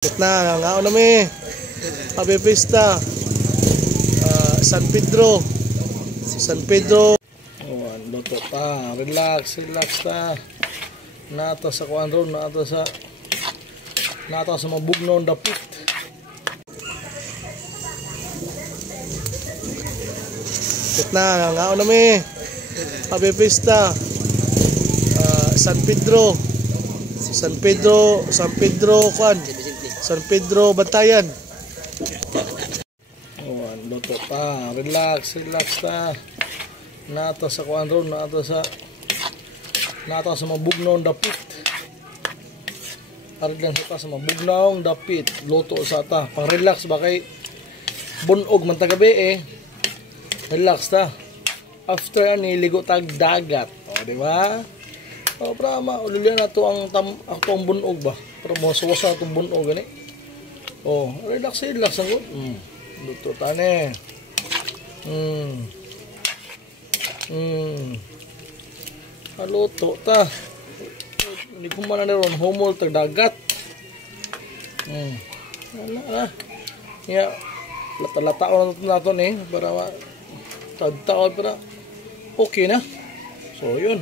Na, nga nami. Happy Fiesta. San Pedro. San Pedro. Oh, luto ta. Relax ta. Nato sa kuan ron, nato sa mabugnaw dapit. Na, nga nami. Happy Fiesta. San Pedro. San Pedro kuan. San Pedro Bantayan. Oh, luto ta. Relax ta. Nato sa kuan ron, nato sa mabugnaw dapit. Ariglan sa mabugnaw dapit. Luto sa ta. Pang relax ba kay bunog man tagabi Relax ta. After ani ligo tag dagat. Oh, di ba? Oh, brama, ulilan na to ang bunog ba? Pero mosuwas na itong bunog gani. Oh, relax ang good. Luto tane. Haluto ta. Hindi ko man na ron humol tag dagat. Wala. Ya, lata-lataon na ito para tagtaon para okay na. So, yun.